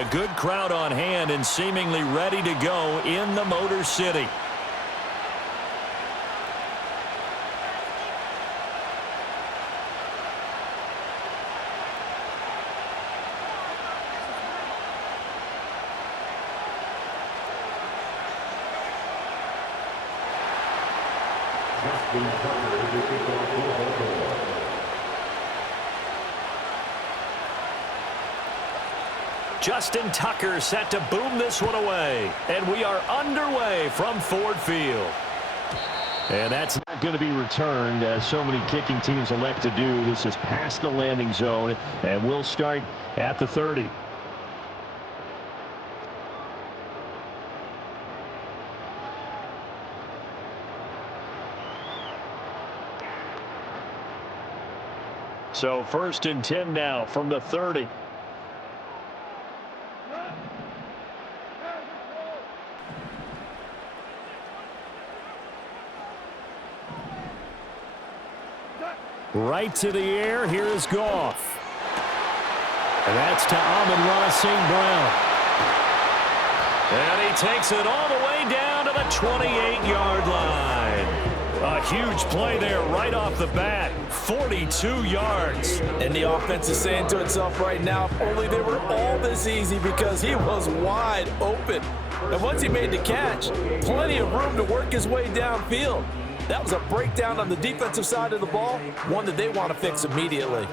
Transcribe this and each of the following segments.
a good crowd on hand and seemingly ready to go in the Motor City. Justin Tucker set to boom this one away. And we are underway from Ford Field. And that's not going to be returned, as so many kicking teams elect to do. This is past the landing zone, and we'll start at the 30. So 1st and 10 now from the 30. Right to the air. Here is Goff. And that's to Amon-Ra St. Brown. And he takes it all the way down to the 28-yard line. A huge play there right off the bat. 42 yards. And the offense is saying to itself right now, if only they were all this easy, because he was wide open. And once he made the catch, plenty of room to work his way downfield. That was a breakdown on the defensive side of the ball, one that they want to fix immediately.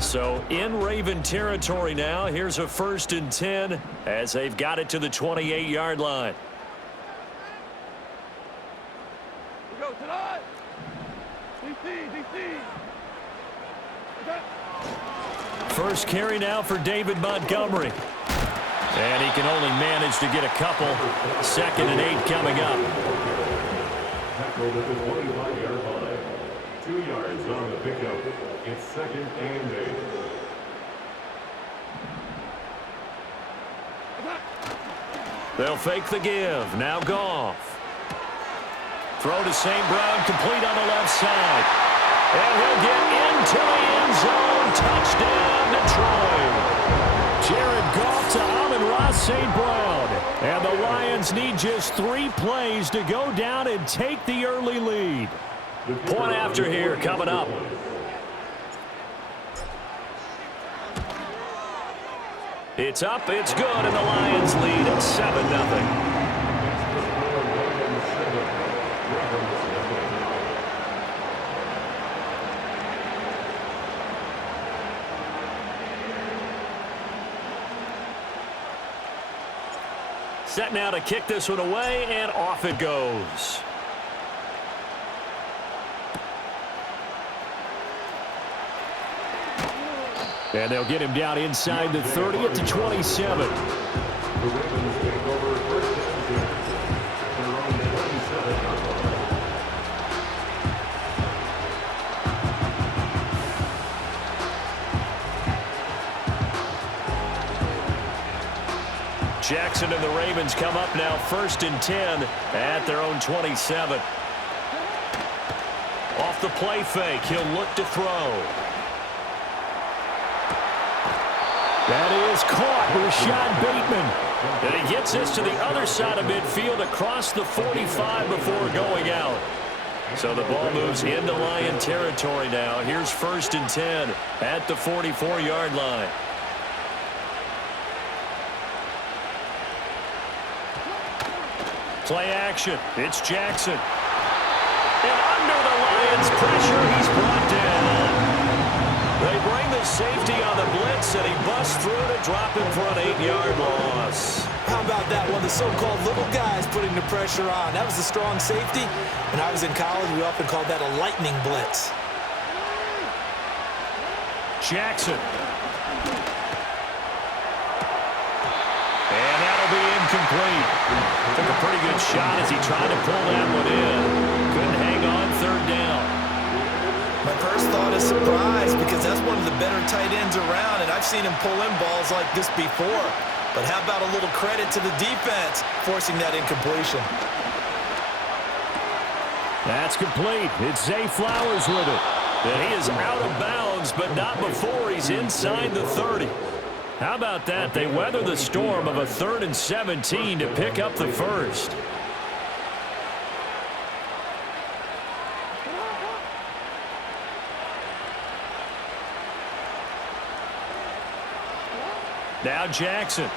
So in Raven territory now, here's a 1st and 10 as they've got it to the 28-yard line. We go tonight. DC. First carry now for David Montgomery. And he can only manage to get a couple. 2nd and 8 coming up. Tackled at the 25-yard line. 2 yards on the pickup. It's 2nd and 8. They'll fake the give. Now Goff. Throw to St. Brown, complete on the left side. And he'll get into the end zone. Touchdown, Detroit. Jared Goff to Amon-Ra St. Brown. And the Lions need just 3 plays to go down and take the early lead. Point after here coming up. It's up, it's good, and the Lions lead at 7-0. Set now to kick this one away, and off it goes. And they'll get him down inside the 30 at the 27. The Ravens take over 1st and 10. Their own 27-yard line. Jackson and the Ravens come up now 1st and 10 at their own 27. Off the play fake, he'll look to throw. That is caught, Rashad Bateman. And he gets this to the other side of midfield across the 45 before going out. So the ball moves into Lion territory now. Here's 1st and 10 at the 44-yard line. Play action. It's Jackson. And under the Lions' pressure, he's brought down. They bring the safety on the blitz, and he busts through to drop him for an 8-yard loss. How about that one? The so-called little guys putting the pressure on. That was a strong safety. When I was in college, we often called that a lightning blitz. Jackson. And that'll be incomplete. Took a pretty good shot as he tried to pull that one in. Couldn't hang on 3rd down. My first thought is surprise, because that's one of the better tight ends around, and I've seen him pull in balls like this before. But how about a little credit to the defense forcing that incompletion? That's complete. It's Zay Flowers with it. And he is out of bounds, but not before he's inside the 30. How about that? They weather the storm of a 3rd and 17 to pick up the first. Now Jackson.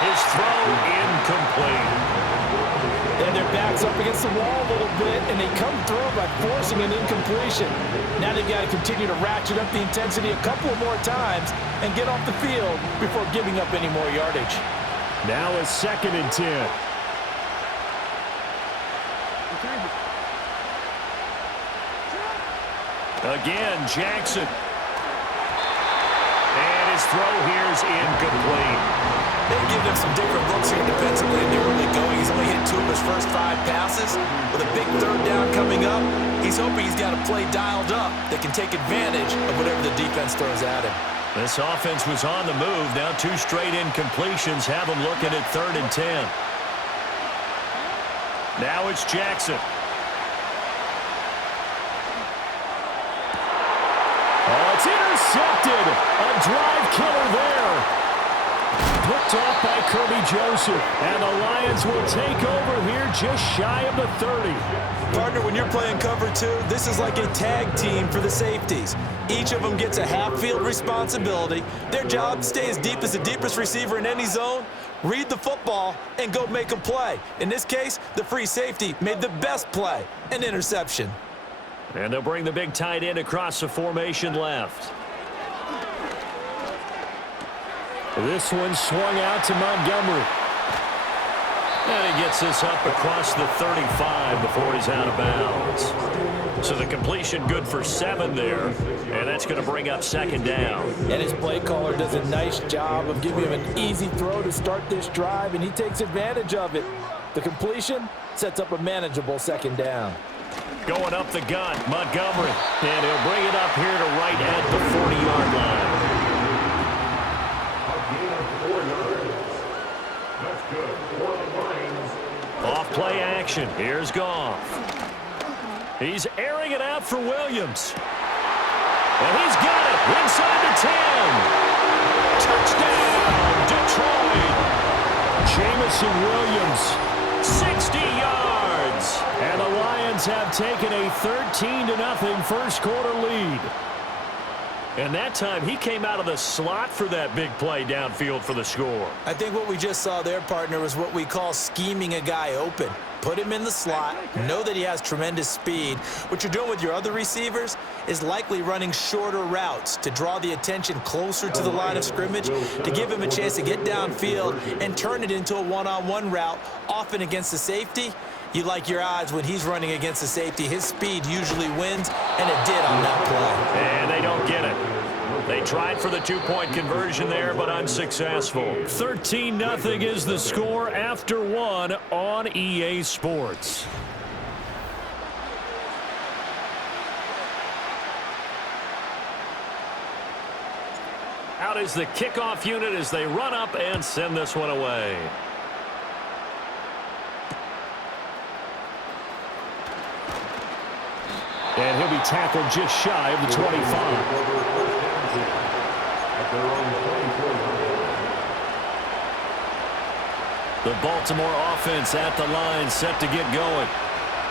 His throw incomplete. And their back's up against the wall a little bit, and they come through by forcing an incompletion. Now they've got to continue to ratchet up the intensity a couple more times and get off the field before giving up any more yardage. Now a 2nd and 10. Again, Jackson. And his throw here is incomplete. They've given him some different looks here defensively in the early going. He's only hit 2 of his first 5 passes. With a big 3rd down coming up, he's hoping he's got a play dialed up that can take advantage of whatever the defense throws at him. This offense was on the move. Now 2 straight incompletions have him looking at 3rd and 10. Now it's Jackson. Oh, it's intercepted. A drive killer there. Picked off by Kirby Joseph. And the Lions will take over here just shy of the 30. Partner, when you're playing cover 2, this is like a tag team for the safeties. Each of them gets a half-field responsibility. Their job, stay as deep as the deepest receiver in any zone, read the football, and go make a play. In this case, the free safety made the best play, an interception. And they'll bring the big tight end across the formation left. This one swung out to Montgomery. And he gets this up across the 35 before he's out of bounds. So the completion good for 7 there. And that's going to bring up 2nd down. And his play caller does a nice job of giving him an easy throw to start this drive, and he takes advantage of it. The completion sets up a manageable 2nd down. Going up the gun, Montgomery. And he'll bring it up here to right at the 40-yard line. Off play action. Here's Goff. He's airing it out for Williams. And he's got it inside the 10. Touchdown, Detroit. Jamison Williams, 60 yards. And the Lions have taken a 13-0 first quarter lead. And that time, he came out of the slot for that big play downfield for the score. I think what we just saw there, partner, was what we call scheming a guy open. Put him in the slot, know that he has tremendous speed. What you're doing with your other receivers is likely running shorter routes to draw the attention closer to the line of scrimmage, to give him a chance to get downfield and turn it into a one-on-one route, often against the safety. You like your odds when he's running against the safety. His speed usually wins, and it did on that play. And they don't get it. They tried for the 2-point conversion there, but unsuccessful. 13-0 is the score after 1 on EA Sports. Out is the kickoff unit as they run up and send this one away. And he'll be tackled just shy of the 25. The Baltimore offense at the line, set to get going.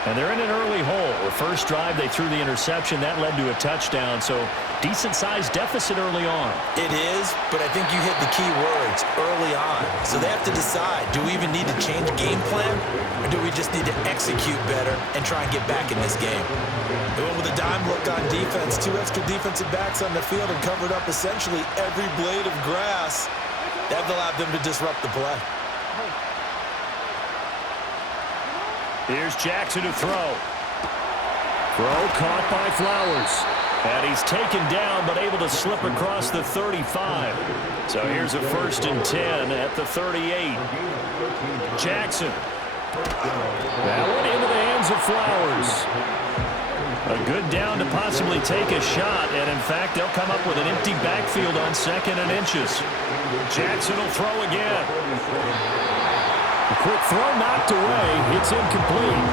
And they're in an early hole. The first drive, they threw the interception. That led to a touchdown, so decent-sized deficit early on. It is, but I think you hit the key words, early on. So they have to decide, do we even need to change game plan, or do we just need to execute better and try and get back in this game? They went with a dime look on defense, 2 extra defensive backs on the field and covered up essentially every blade of grass. That allowed them to disrupt the play. Here's Jackson to throw. Throw caught by Flowers. And he's taken down, but able to slip across the 35. So here's a 1st and 10 at the 38. Jackson. That one into the hands of Flowers. A good down to possibly take a shot, and in fact, they'll come up with an empty backfield on 2nd and inches. Jackson will throw again. A quick throw knocked away. It's incomplete.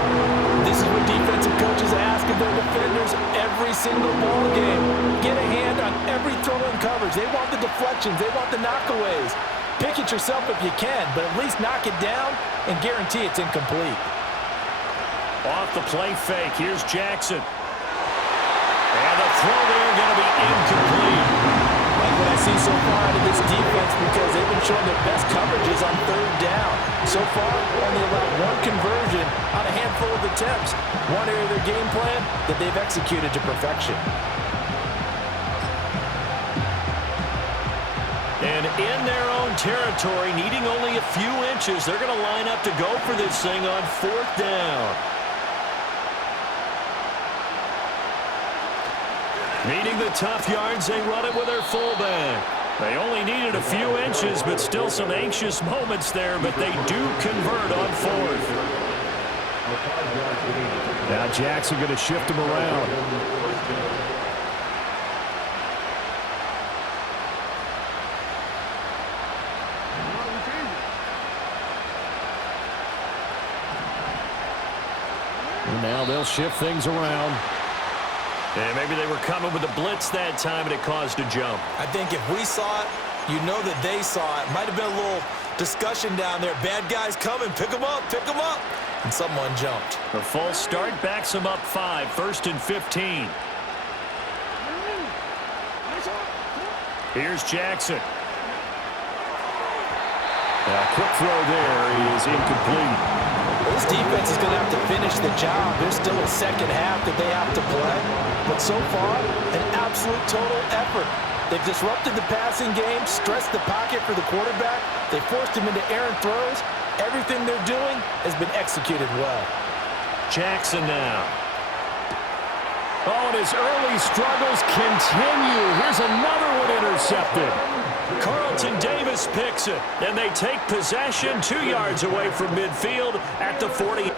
This is what defensive coaches ask of their defenders every single ball game. Get a hand on every throw in coverage. They want the deflections. They want the knockaways. Pick it yourself if you can, but at least knock it down and guarantee it's incomplete. Off the play fake. Here's Jackson. And the throw there going to be incomplete. Like what I see so far out of this defense, because they've been showing their best coverages on third down. So far, only allowed one conversion on a handful of attempts. One area of their game plan that they've executed to perfection. And in their own territory, needing only a few inches, they're going to line up to go for this thing on fourth down. Needing the tough yards, they run it with their fullback. They only needed a few inches, but still some anxious moments there, but they do convert on fourth. Now Jackson going to shift him around. And now they'll shift things around. And maybe they were coming with a blitz that time, and it caused a jump. I think if we saw it, you know that they saw it. Might have been a little discussion down there. Bad guys coming. Pick them up. Pick them up. And someone jumped. The false start backs them up 5. 1st and 15. Here's Jackson. A quick throw there is incomplete. This defense is going to have to finish the job. There's still a second half that they have to play. But so far, an absolute total effort. They've disrupted the passing game, stressed the pocket for the quarterback. They forced him into errant throws. Everything they're doing has been executed well. Jackson now. Oh, and his early struggles continue. Here's another one intercepted. Carlton Davis picks it, and they take possession 2 yards away from midfield at the 40.